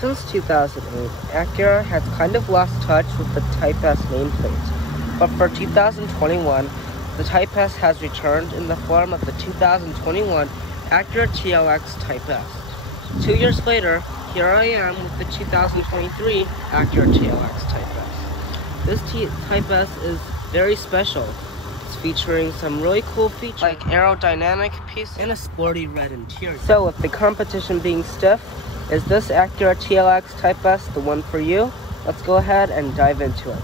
Since 2008, Acura has kind of lost touch with the Type S nameplate, but for 2021, the Type S has returned in the form of the 2021 Acura TLX Type S. 2 years later, here I am with the 2023 Acura TLX Type S. This Type S is very special. It's featuring some really cool features like aerodynamic piece and a sporty red interior. So with the competition being stiff, is this Acura TLX Type S the one for you? Let's go ahead and dive into it.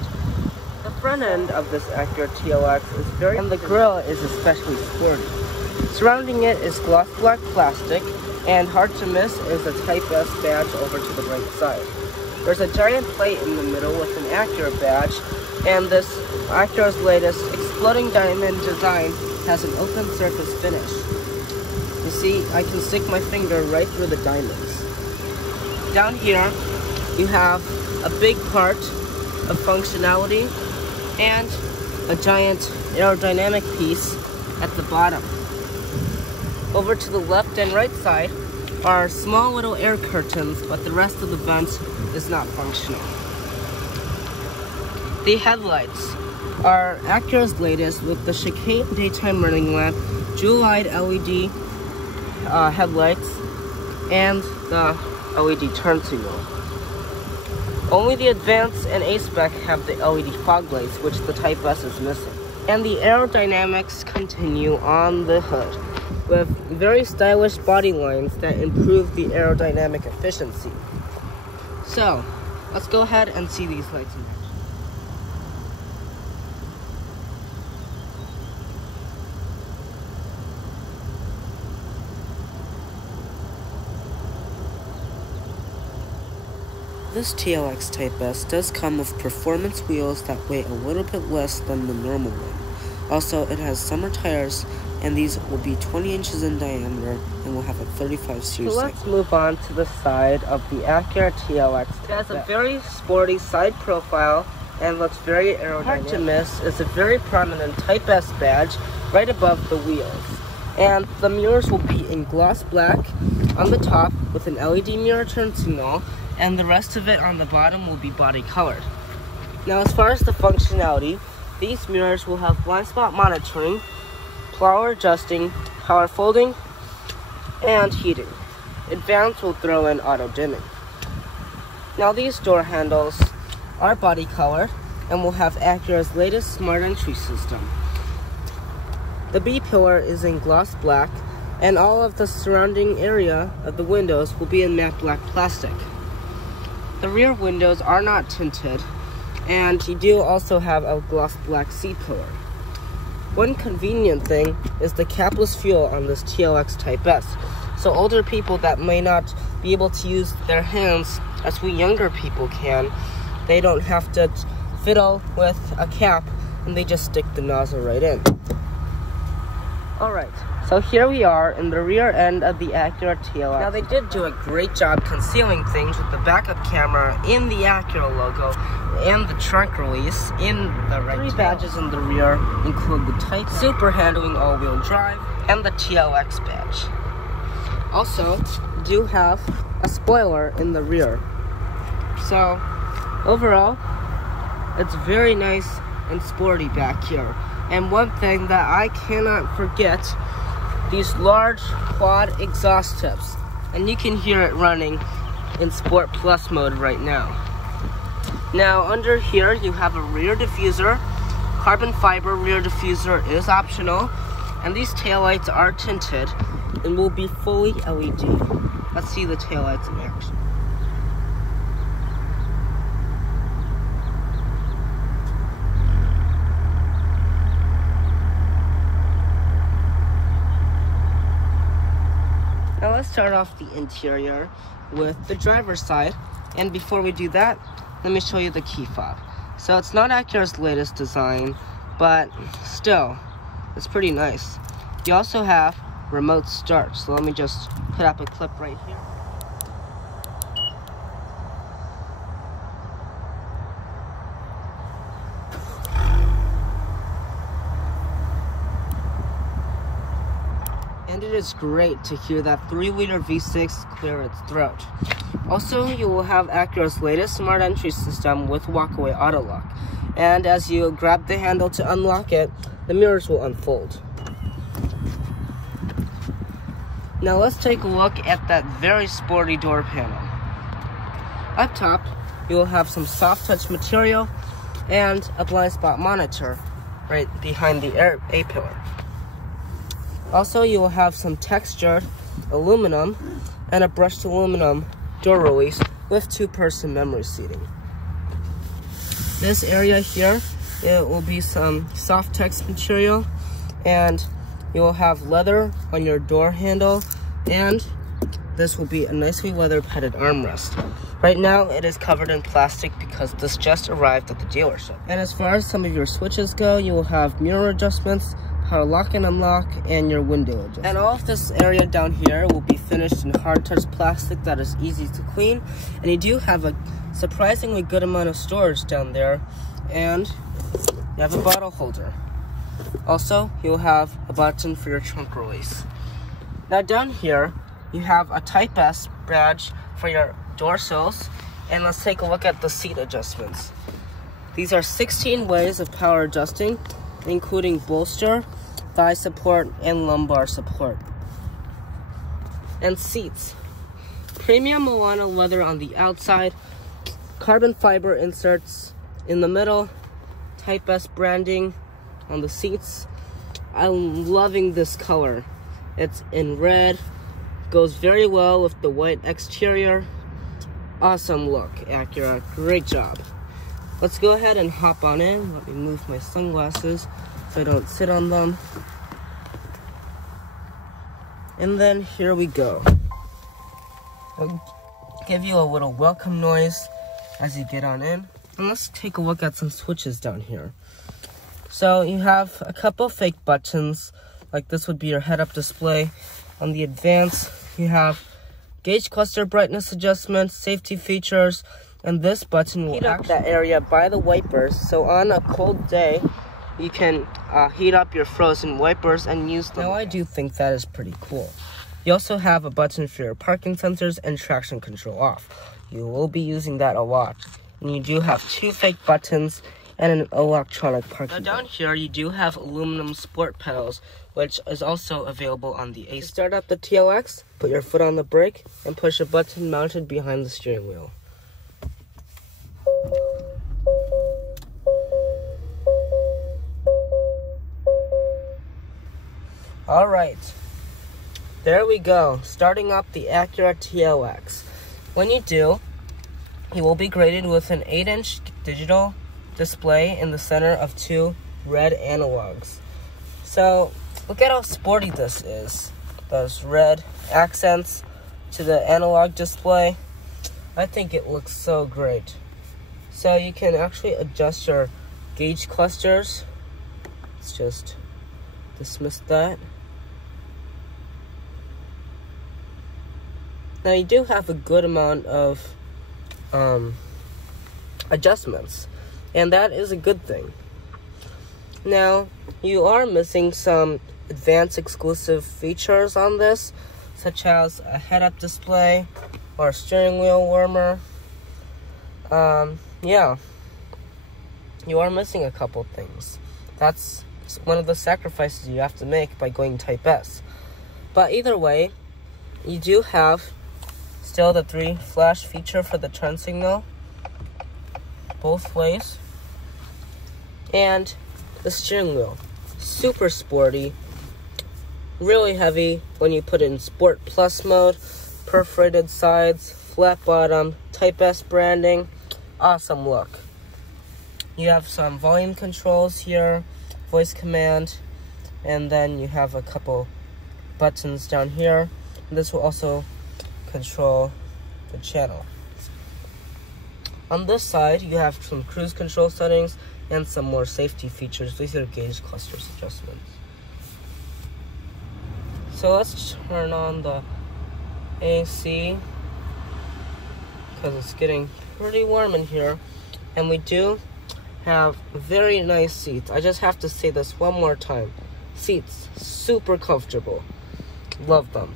The front end of this Acura TLX is very and the grille is especially sporty. Surrounding it is gloss black plastic, and hard to miss is a Type S badge over to the right side. There's a giant plate in the middle with an Acura badge, and this Acura's latest exploding diamond design has an open surface finish. You see, I can stick my finger right through the diamonds. Down here, you have a big part of functionality and a giant aerodynamic piece at the bottom. Over to the left and right side are small little air curtains, but the rest of the vent is not functional. The headlights are Acura's latest with the chicane daytime running lamp, jewel-eyed LED headlights, and the LED turn signal. Only the Advance and A-Spec have the LED fog lights, which the Type S is missing. And the aerodynamics continue on the hood, with very stylish body lines that improve the aerodynamic efficiency. So, let's go ahead and see these lights in action. This TLX Type S does come with performance wheels that weigh a little bit less than the normal one. Also, it has summer tires, and these will be 20 inches in diameter and will have a 35 series. So let's move on to the side of the Acura TLX. It has a very sporty side profile and looks very aerodynamic. Hard to miss is a very prominent Type S badge right above the wheels. And the mirrors will be in gloss black on the top with an LED mirror turn signal, and the rest of it on the bottom will be body colored. Now, as far as the functionality, these mirrors will have blind spot monitoring, power adjusting, power folding, and heating. Advance will throw in auto dimming. Now, these door handles are body colored and will have Acura's latest smart entry system. The B pillar is in gloss black, and all of the surrounding area of the windows will be in matte black plastic. The rear windows are not tinted, and you do also have a gloss black seat pillar. One convenient thing is the capless fuel on this TLX Type S, so older people that may not be able to use their hands as we younger people can, they don't have to fiddle with a cap, and they just stick the nozzle right in. Alright, so here we are in the rear end of the Acura TLX. Now, they did do a great job concealing things with the backup camera in the Acura logo and the trunk release in the right. 3 badges in the rear include the Type Super handling all-wheel drive and the TLX badge. Also, do have a spoiler in the rear. So, overall, it's very nice and sporty back here. And one thing that I cannot forget, these large quad exhaust tips. And you can hear it running in Sport Plus mode right now. Now, under here, you have a rear diffuser. Carbon fiber rear diffuser is optional. And these taillights are tinted and will be fully LED. Let's see the taillights in action. Now let's start off the interior with the driver's side, and before we do that, let me show you the key fob. So it's not Acura's latest design, but still, it's pretty nice. You also have remote start, so let me just put up a clip right here. And it is great to hear that 3-liter V6 clear its throat. Also, you will have Acura's latest smart entry system with walkaway auto lock. And as you grab the handle to unlock it, the mirrors will unfold. Now let's take a look at that very sporty door panel. Up top, you will have some soft touch material and a blind spot monitor right behind the A-pillar. Also, you will have some textured aluminum and a brushed aluminum door release with 2-person memory seating. This area here, it will be some soft text material, and you will have leather on your door handle, and this will be a nicely leather padded armrest. Right now, it is covered in plastic because this just arrived at the dealership. And as far as some of your switches go, you will have mirror adjustments, power lock and unlock, and your window adjustment. And all of this area down here will be finished in hard touch plastic that is easy to clean. And you do have a surprisingly good amount of storage down there, and you have a bottle holder. Also, you'll have a button for your trunk release. Now down here, you have a Type S badge for your door sills, and let's take a look at the seat adjustments. These are 16 ways of power adjusting, including bolster, thigh support, and lumbar support. And seats. Premium Milano leather on the outside, carbon fiber inserts in the middle, Type S branding on the seats. I'm loving this color. It's in red, goes very well with the white exterior. Awesome look, Acura, great job. Let's go ahead and hop on in. Let me move my sunglasses so I don't sit on them. And then here we go. I'll give you a little welcome noise as you get on in. And let's take a look at some switches down here. So you have a couple fake buttons, like this would be your head-up display. On the Advance, you have gauge cluster brightness adjustments, safety features, and this button will heat up that area by the wipers. So on a cold day, you can heat up your frozen wipers and use them. Now I do think that is pretty cool. You also have a button for your parking sensors and traction control off. You will be using that a lot. And you do have 2 fake buttons and an electronic parking. Now down here, you do have aluminum sport pedals, which is also available on the A. To start up the TLX, put your foot on the brake and push a button mounted behind the steering wheel. Alright, there we go, starting up the Acura TLX. When you do, you will be greeted with an 8-inch digital display in the center of 2 red analogs. So, look at how sporty this is. Those red accents to the analog display. I think it looks so great. So you can actually adjust your gauge clusters. Let's just dismiss that. Now you do have a good amount of adjustments, and that is a good thing. Now, you are missing some advanced exclusive features on this, such as a head-up display or a steering wheel warmer. Yeah, you are missing a couple things. That's one of the sacrifices you have to make by going Type S. But either way, you do have still the 3 flash feature for the turn signal, both ways. And the steering wheel, super sporty, really heavy when you put it in Sport Plus mode, perforated sides, flat bottom, Type S branding, awesome look. You have some volume controls here, voice command, and then you have a couple buttons down here. This will also control the channel. On this side, you have some cruise control settings and some more safety features. These are gauge clusters adjustments. So let's turn on the AC because it's getting pretty warm in here, and we do have very nice seats. I just have to say this one more time. Seats, super comfortable. Love them.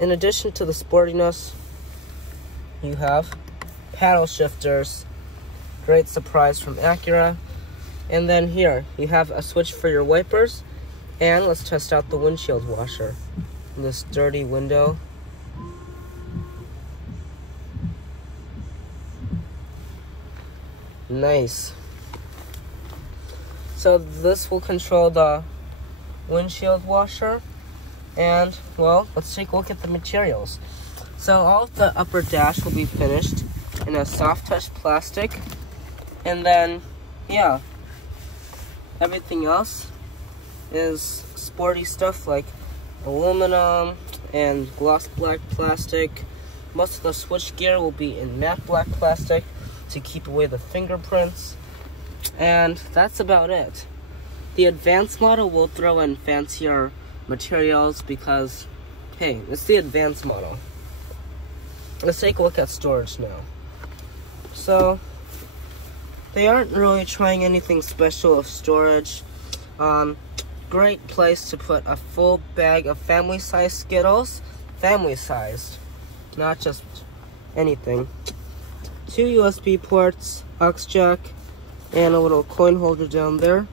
In addition to the sportiness, you have paddle shifters. Great surprise from Acura. And then here, you have a switch for your wipers. And let's test out the windshield washer. This dirty window. Nice. So this will control the windshield washer. And, well, let's take a look at the materials. So all of the upper dash will be finished in a soft touch plastic. And then, yeah, everything else is sporty stuff like aluminum and gloss black plastic. Most of the switch gear will be in matte black plastic to keep away the fingerprints. And that's about it. The advanced model will throw in fancier materials because, hey, it's the advanced model. Let's take a look at storage now. So, they aren't really trying anything special of storage. Great place to put a full bag of family-sized Skittles. Family-sized, not just anything. 2 USB ports, aux jack, and a little coin holder down there.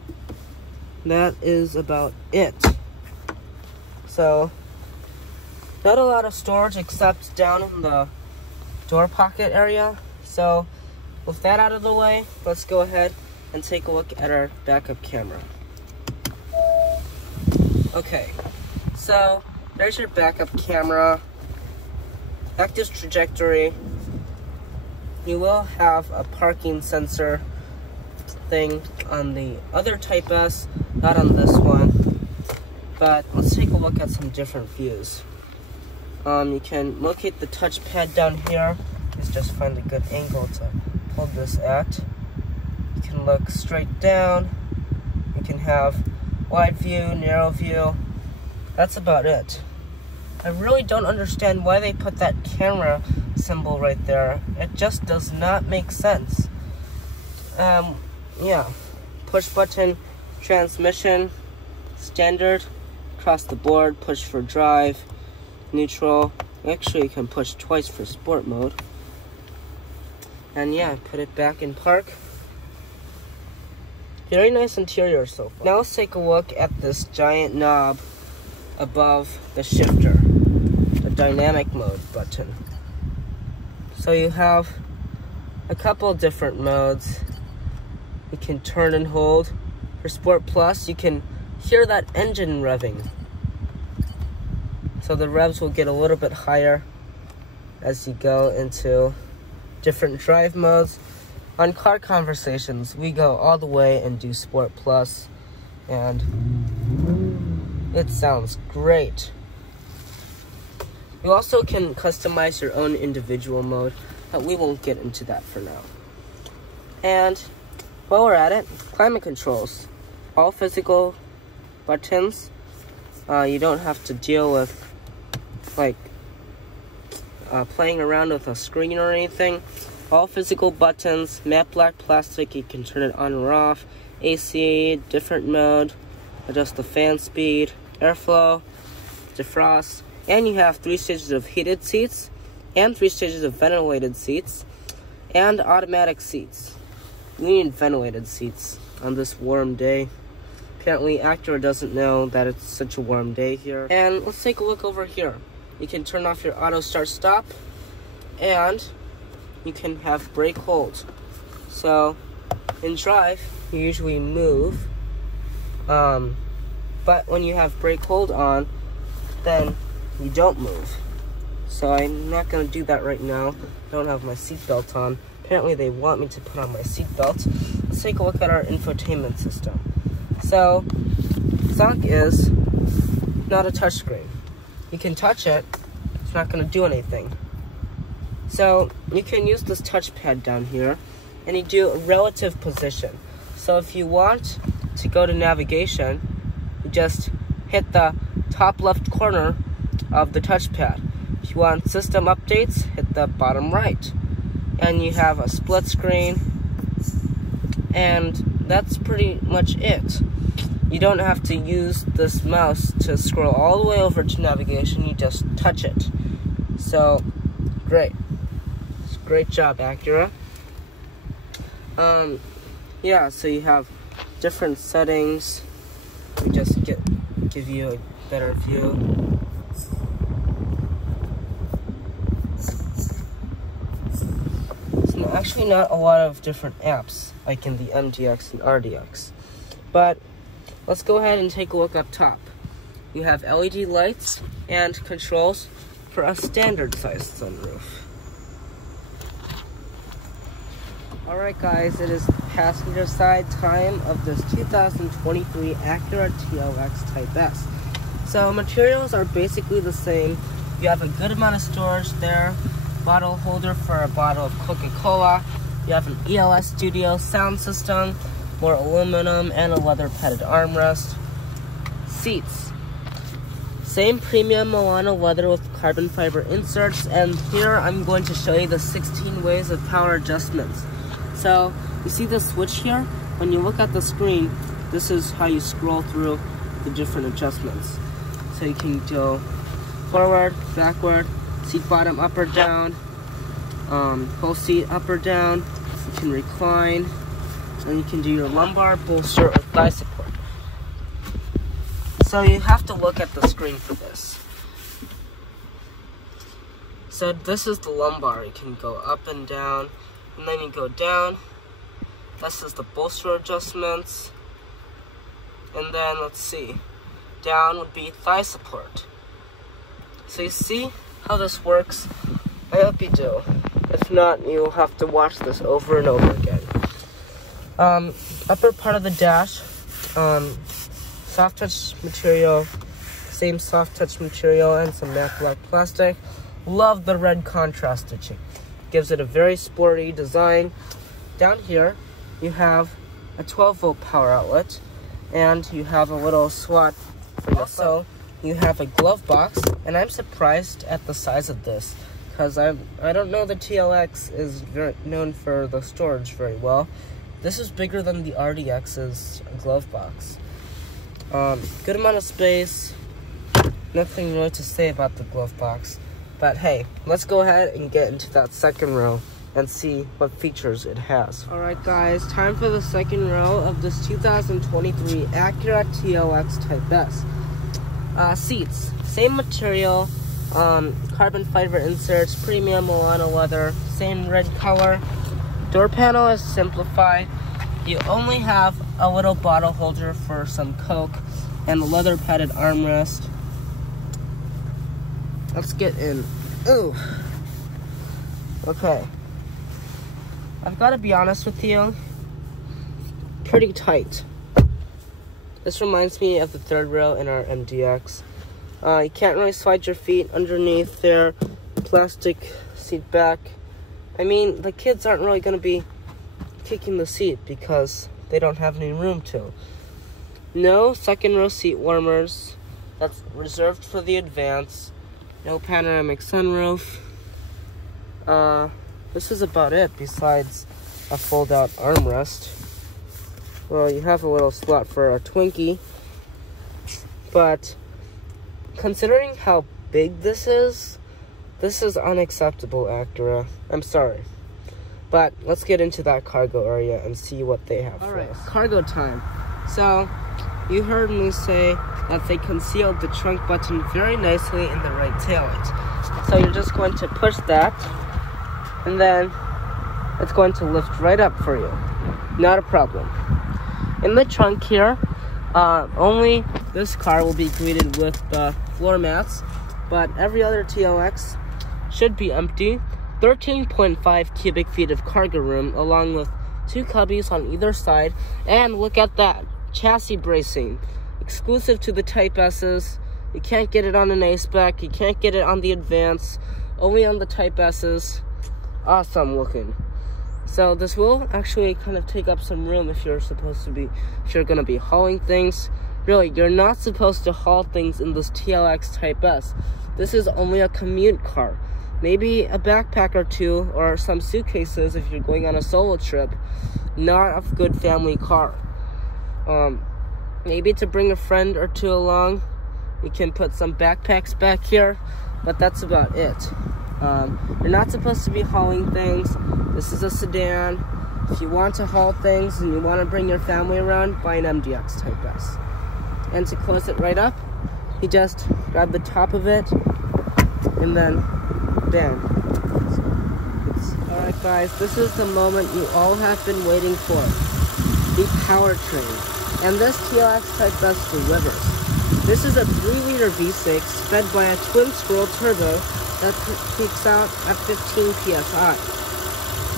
That is about it. So, not a lot of storage except down in the door pocket area. So, with that out of the way, let's go ahead and take a look at our backup camera. Okay, so there's your backup camera. Active trajectory. You will have a parking sensor thing on the other Type S, not on this one. But let's take a look at some different views. You can locate the touchpad down here. Let's just find a good angle to hold this at. You can look straight down. You can have wide view, narrow view. That's about it. I really don't understand why they put that camera symbol right there. It just does not make sense. Yeah. Push button, transmission, standard, across the board, push for drive, neutral. Actually, you can push twice for sport mode. And yeah, put it back in park. Very nice interior so far. Now let's take a look at this giant knob above the shifter, the dynamic mode button. So you have a couple different modes. You can turn and hold. For Sport Plus, you can hear that engine revving. So the revs will get a little bit higher as you go into different drive modes. On Car Conversations, we go all the way and do Sport Plus, and it sounds great. You also can customize your own individual mode, but we won't get into that for now. And while we're at it, climate controls. All physical buttons. You don't have to deal with playing around with a screen or anything. All physical buttons, matte black plastic, you can turn it on or off. AC, different mode, adjust the fan speed, airflow, defrost, and you have 3 stages of heated seats, and 3 stages of ventilated seats, and automatic seats. We need ventilated seats on this warm day. Apparently Acura doesn't know that it's such a warm day here. And let's take a look over here. You can turn off your auto start stop, and you can have brake hold. So in drive, you usually move, but when you have brake hold on, then you don't move. So I'm not going to do that right now. I don't have my seatbelt on. Apparently they want me to put on my seatbelt. Let's take a look at our infotainment system. So stock is not a touchscreen. You can touch it, it's not going to do anything. So you can use this touchpad down here, and you do a relative position. So if you want to go to navigation, you just hit the top left corner of the touchpad. If you want system updates, hit the bottom right. And you have a split screen, and that's pretty much it. You don't have to use this mouse to scroll all the way over to navigation, you just touch it. So, great. Great job, Acura. Yeah, so you have different settings. We just give you a better view. So actually not a lot of different apps like in the MDX and RDX. But let's go ahead and take a look up top. You have LED lights and controls for a standard sized sunroof. Alright guys, it is passenger side time of this 2023 Acura TLX Type S. So materials are basically the same. You have a good amount of storage there. Bottle holder for a bottle of Coca-Cola. You have an ELS Studio sound system, more aluminum, and a leather padded armrest. Seats. Same premium Milano leather with carbon fiber inserts, and here I'm going to show you the 16 ways of power adjustments. So, you see the switch here? When you look at the screen, this is how you scroll through the different adjustments. So you can go forward, backward, seat bottom up or down, whole seat up or down, you can recline, and you can do your lumbar, bolster, or thigh support. So you have to look at the screen for this. So this is the lumbar. You can go up and down, and then you go down. This is the bolster adjustments. And then, let's see, down would be thigh support. So you see how this works? I hope you do. If not, you'll have to watch this over and over again. Upper part of the dash, soft touch material, same soft touch material and some matte black plastic. Love the red contrast stitching. Gives it a very sporty design. Down here, you have a 12-volt power outlet, and you have a little slot for this. Also, you have a glove box, and I'm surprised at the size of this, because I don't know the TLX is known for the storage very well. This is bigger than the RDX's glove box. Good amount of space. Nothing really to say about the glove box. But hey, let's go ahead and get into that second row and see what features it has. Alright guys, time for the second row of this 2023 Acura TLX Type S. Seats, same material, carbon fiber inserts, premium Milano leather, same red color. Door panel is simplified. You only have a little bottle holder for some Coke and a leather padded armrest. Let's get in. Ooh. Okay. I've got to be honest with you. Pretty tight. This reminds me of the third row in our MDX. You can't really slide your feet underneath there. Plastic seat back. I mean, the kids aren't really going to be kicking the seat because they don't have any room to. No second row seat warmers. That's reserved for the Advance. No panoramic sunroof. This is about it besides a fold-out armrest. Well, you have a little slot for a Twinkie. But considering how big this is unacceptable, Acura. I'm sorry. But let's get into that cargo area and see what they have for us. Cargo time. So, you heard me say that they concealed the trunk button very nicely in the right taillight. So you're just going to push that, and then it's going to lift right up for you. Not a problem. In the trunk here, only this car will be greeted with the floor mats, but every other TLX should be empty. 13.5 cubic feet of cargo room, along with 2 cubbies on either side. And look at that, chassis bracing. Exclusive to the Type S's. You can't get it on an A-Spec, you can't get it on the Advance, only on the Type S's. Awesome looking. So this will actually kind of take up some room if you're gonna be hauling things. Really, you're not supposed to haul things in this TLX Type S. This is only a commute car. Maybe a backpack or two, or some suitcases if you're going on a solo trip. Not a good family car. Maybe to bring a friend or two along. You can put some backpacks back here, but that's about it. You're not supposed to be hauling things. This is a sedan. If you want to haul things and you want to bring your family around, buy an MDX Type S. And to close it right up, you just grab the top of it and then bam. Alright guys, this is the moment you all have been waiting for. The powertrain. And this TLX Type S delivers. This is a 3-liter V6 fed by a twin-scroll turbo that peaks out at 15 psi.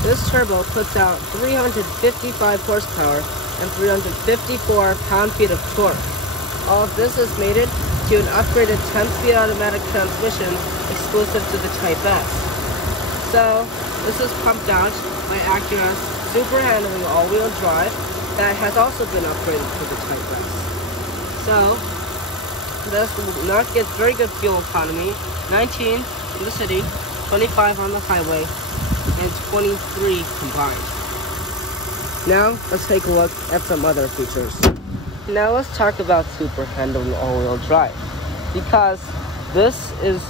This turbo puts out 355 horsepower and 354 pound-feet of torque. All of this is mated to an upgraded 10-speed automatic transmission exclusive to the Type S. So, this is pumped out by Acura's super handling all-wheel drive that has also been upgraded for the Type S. So, this will not get very good fuel economy. 19 in the city, 25 on the highway, and 23 combined. Now, let's take a look at some other features. Now let's talk about super handling all-wheel drive, because this is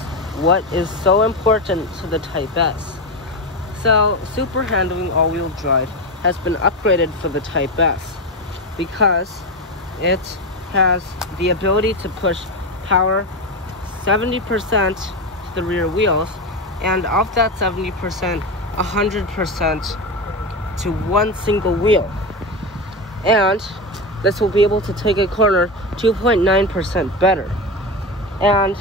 what is so important to the Type S. So, super handling all-wheel drive has been upgraded for the Type S because it has the ability to push power 70% to the rear wheels, and of that 70%, 100% to one single wheel. And this will be able to take a corner 2.9% better. And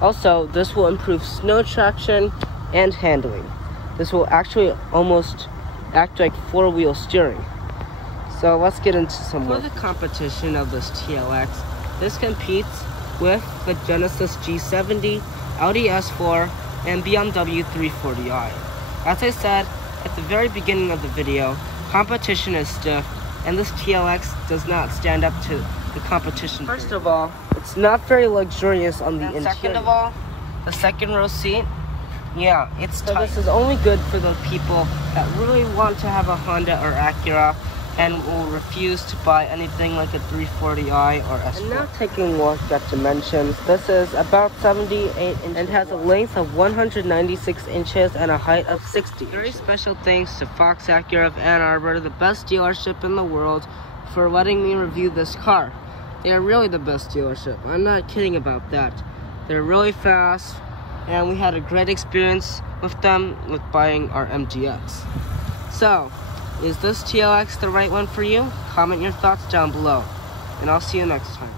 also, this will improve snow traction and handling. This will actually almost act like four-wheel steering. So let's get into some more. For the competition of this TLX, this competes with the Genesis G70, Audi S4, and BMW 340i. As I said at the very beginning of the video, competition is stiff, and this TLX does not stand up to the competition. First of all, it's not very luxurious on the interior. Second of all, the second row seat, yeah, it's tight. So this is only good for those people that really want to have a Honda or Acura and will refuse to buy anything like a 340i or S4. And now taking a look at dimensions, this is about 78 inches and has a length of 196 inches and a height of 60 inches. Very special thanks to Fox Acura of Ann Arbor, the best dealership in the world, for letting me review this car. They are really the best dealership. I'm not kidding about that. They're really fast, and we had a great experience with them with buying our MDX. So, is this TLX the right one for you? Comment your thoughts down below, and I'll see you next time.